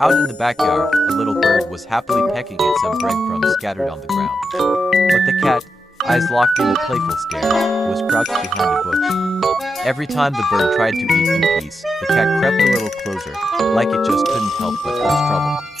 Out in the backyard, a little bird was happily pecking at some breadcrumbs scattered on the ground. But the cat, eyes locked in a playful stare, was crouched behind a bush. Every time the bird tried to eat in peace, the cat crept a little closer, like it just couldn't help but cause trouble.